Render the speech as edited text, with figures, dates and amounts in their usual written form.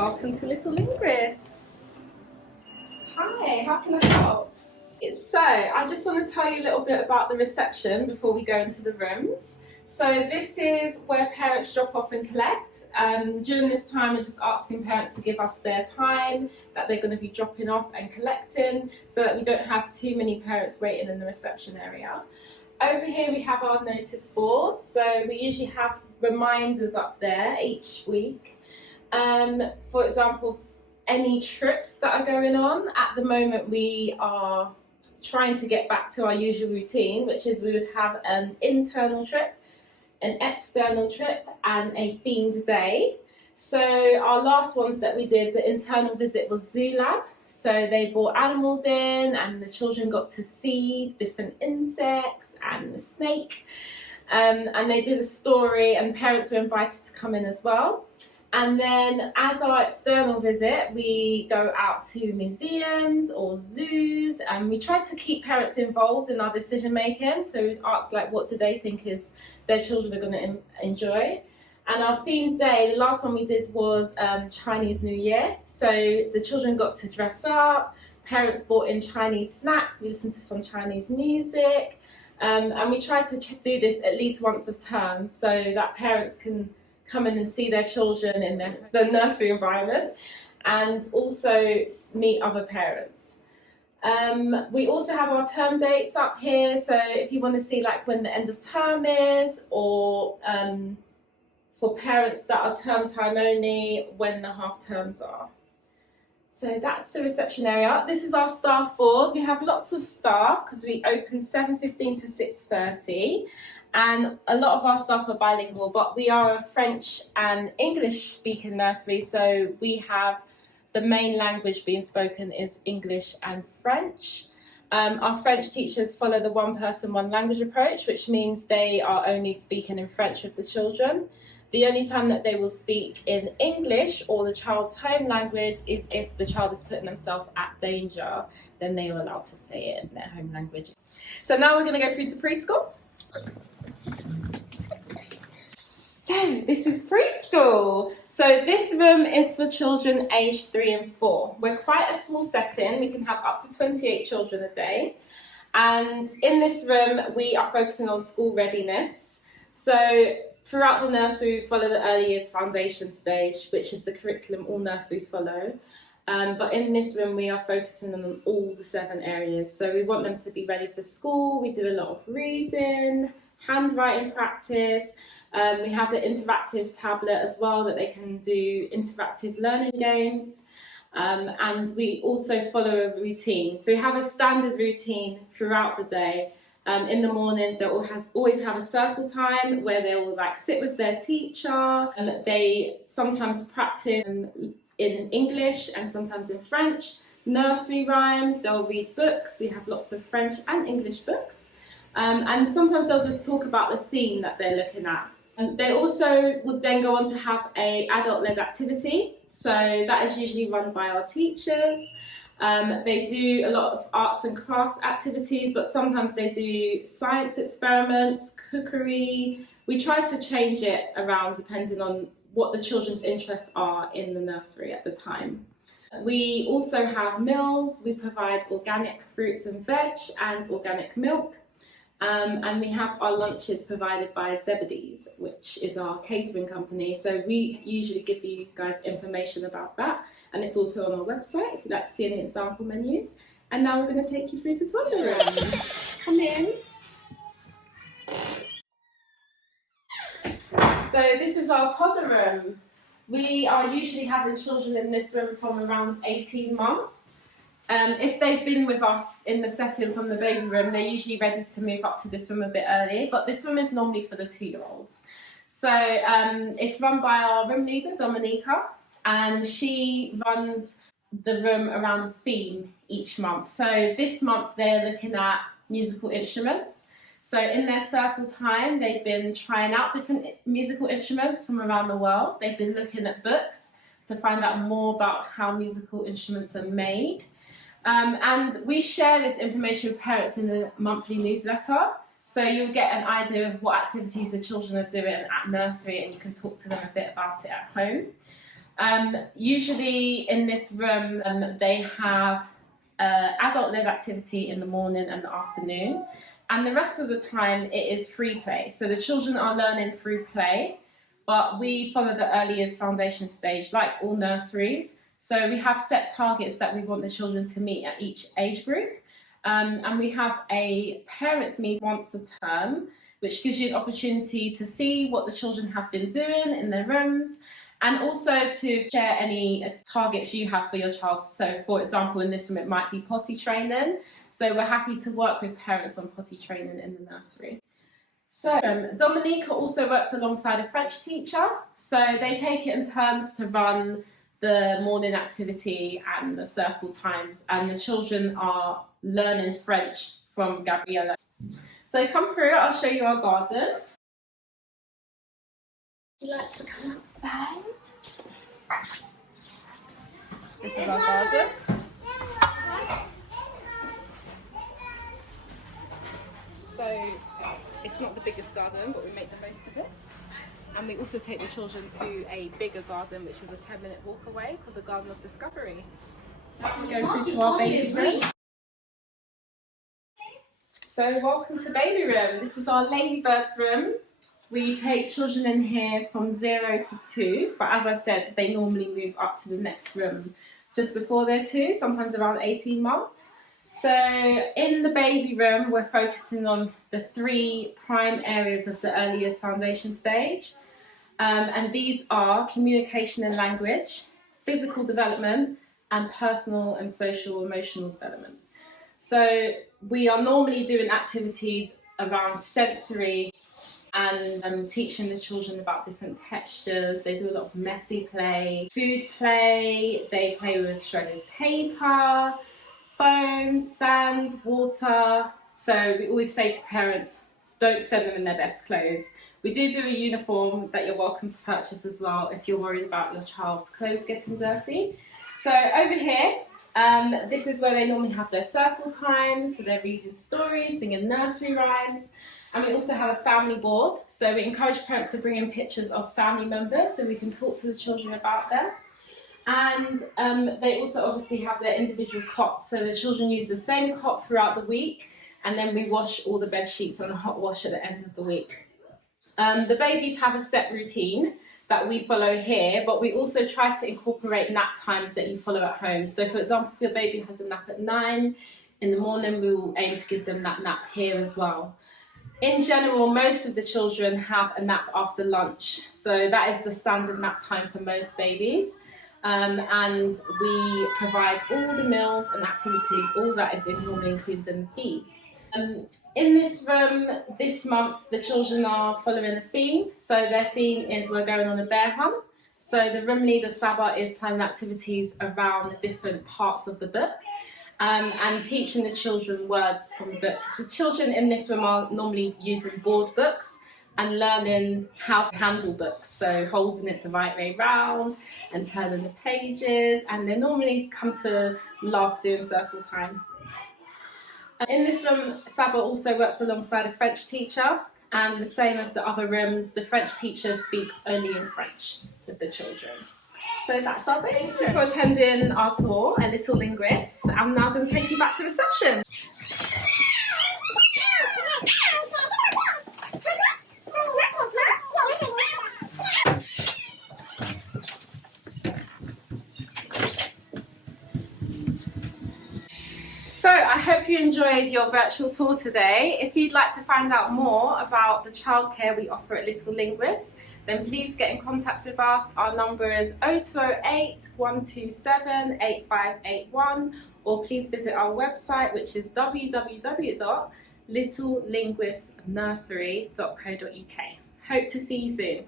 welcome to Little Linguists. Hi, how can I help? I just want to tell you a little bit about the reception before we go into the rooms. So this is where parents drop off and collect. During this time, we're just asking parents to give us their time that they're going to be dropping off and collecting so that we don't have too many parents waiting in the reception area. Over here we have our notice board, so we usually have reminders up there each week. For example, any trips that are going on. At the moment we are trying to get back to our usual routine, which is we would have an internal trip, an external trip and a themed day. So our last ones that we did, the internal visit was Zoo Lab. So they brought animals in and the children got to see different insects and the snake. And they did a story and parents were invited to come in as well. And then as our external visit, we go out to museums or zoos and we try to keep parents involved in our decision making. So we ask like, what do they think is their children are going to enjoy? And our themed day, the last one we did was Chinese New Year. So the children got to dress up, parents brought in Chinese snacks, we listened to some Chinese music. And we try to do this at least once a term so that parents can come in and see their children in the nursery environment and also meet other parents. We also have our term dates up here, so if you want to see like when the end of term is, or for parents that are term time only, when the half terms are. So that's the reception area. This is our staff board. We have lots of staff because we open 7:15 to 6:30. And a lot of our staff are bilingual, but we are a French and English speaking nursery, so we have the main language being spoken is English and French. Our French teachers follow the one person, one language approach, which means they are only speaking in French with the children. The only time that they will speak in English or the child's home language is if the child is putting themselves at danger, then they are allowed to say it in their home language. So now we're going to go through to preschool. So this is preschool. So this room is for children aged 3 and 4. We're quite a small setting. We can have up to 28 children a day. And in this room, we are focusing on school readiness. So throughout the nursery, we follow the early years foundation stage, which is the curriculum all nurseries follow. But in this room, we are focusing on all the 7 areas. So we want them to be ready for school. We do a lot of reading, handwriting practice. We have the interactive tablet as well that they can do interactive learning games. And we also follow a routine. So we have a standard routine throughout the day. In the mornings, they'll always have a circle time where they will like sit with their teacher. And they sometimes practice in English and sometimes in French. Nursery rhymes, they'll read books. We have lots of French and English books. And sometimes they'll just talk about the theme that they're looking at. And they also would then go on to have an adult-led activity. So that is usually run by our teachers. They do a lot of arts and crafts activities, but sometimes they do science experiments, cookery. We try to change it around depending on what the children's interests are in the nursery at the time. We also have meals. We provide organic fruits and veg and organic milk. And we have our lunches provided by Zebedee's, which is our catering company. So we usually give you guys information about that. And it's also on our website if you'd like to see any example menus. And now we're going to take you through to Toddler Room. Come in. So this is our Toddler Room. We are usually having children in this room from around 18 months. If they've been with us in the setting from the baby room, they're usually ready to move up to this room a bit early, but this room is normally for the 2-year-olds. So it's run by our room leader, Dominica, and she runs the room around a theme each month. So this month they're looking at musical instruments. So in their circle time, they've been trying out different musical instruments from around the world. They've been looking at books to find out more about how musical instruments are made. And we share this information with parents in the monthly newsletter. So you'll get an idea of what activities the children are doing at nursery and you can talk to them a bit about it at home. Usually in this room they have adult-led activity in the morning and the afternoon, and the rest of the time it is free play. So the children are learning through play, but we follow the early years foundation stage like all nurseries. So we have set targets that we want the children to meet at each age group, and we have a parents' meeting once a term, which gives you an opportunity to see what the children have been doing in their rooms, and also to share any targets you have for your child. So for example, in this room it might be potty training, so we're happy to work with parents on potty training in the nursery. So Dominica also works alongside a French teacher, so they take it in turns to run the morning activity and the circle times, and the children are learning French from Gabriella. So come through, I'll show you our garden. Would you like to come outside? This is our garden. So it's not the biggest garden, but we make the most of it. And we also take the children to a bigger garden, which is a 10-minute walk away, called the Garden of Discovery. We go through to our baby room. So welcome to baby room. This is our ladybirds room. We take children in here from 0 to 2, but as I said, they normally move up to the next room just before they're 2, sometimes around 18 months. So in the baby room, we're focusing on the 3 prime areas of the early years foundation stage. And these are communication and language, physical development, and personal and social emotional development. So we are normally doing activities around sensory and teaching the children about different textures. They do a lot of messy play, food play, they play with shredded paper, foam, sand, water. So we always say to parents, don't send them in their best clothes. We do a uniform that you're welcome to purchase as well if you're worried about your child's clothes getting dirty. So over here, this is where they normally have their circle times, so they're reading stories, singing nursery rhymes, and we also have a family board. So we encourage parents to bring in pictures of family members so we can talk to the children about them. And they also obviously have their individual cots, so the children use the same cot throughout the week, and then we wash all the bed sheets on a hot wash at the end of the week. The babies have a set routine that we follow here, but we also try to incorporate nap times that you follow at home. So for example, if your baby has a nap at 9 in the morning, we will aim to give them that nap here as well. In general, most of the children have a nap after lunch, so that is the standard nap time for most babies. And we provide all the meals and activities, all that is normally included in the fees. In this room, this month, the children are following a theme. So their theme is we're going on a bear hunt. So the room leader, Saba, is planning activities around the different parts of the book and teaching the children words from the book. The children in this room are normally using board books and learning how to handle books, so holding it the right way round and turning the pages, and they normally come to love doing circle time. In this room, Saba also works alongside a French teacher, and the same as the other rooms, the French teacher speaks only in French with the children. So that's our baby. Thank you for attending our tour, A Little Linguist. I'm now going to take you back to reception. So I hope you enjoyed your virtual tour today. If you'd like to find out more about the childcare we offer at Little Linguists, then please get in contact with us. Our number is 0208 127 8581, or please visit our website, which is www.littlelinguistnursery.co.uk. Hope to see you soon.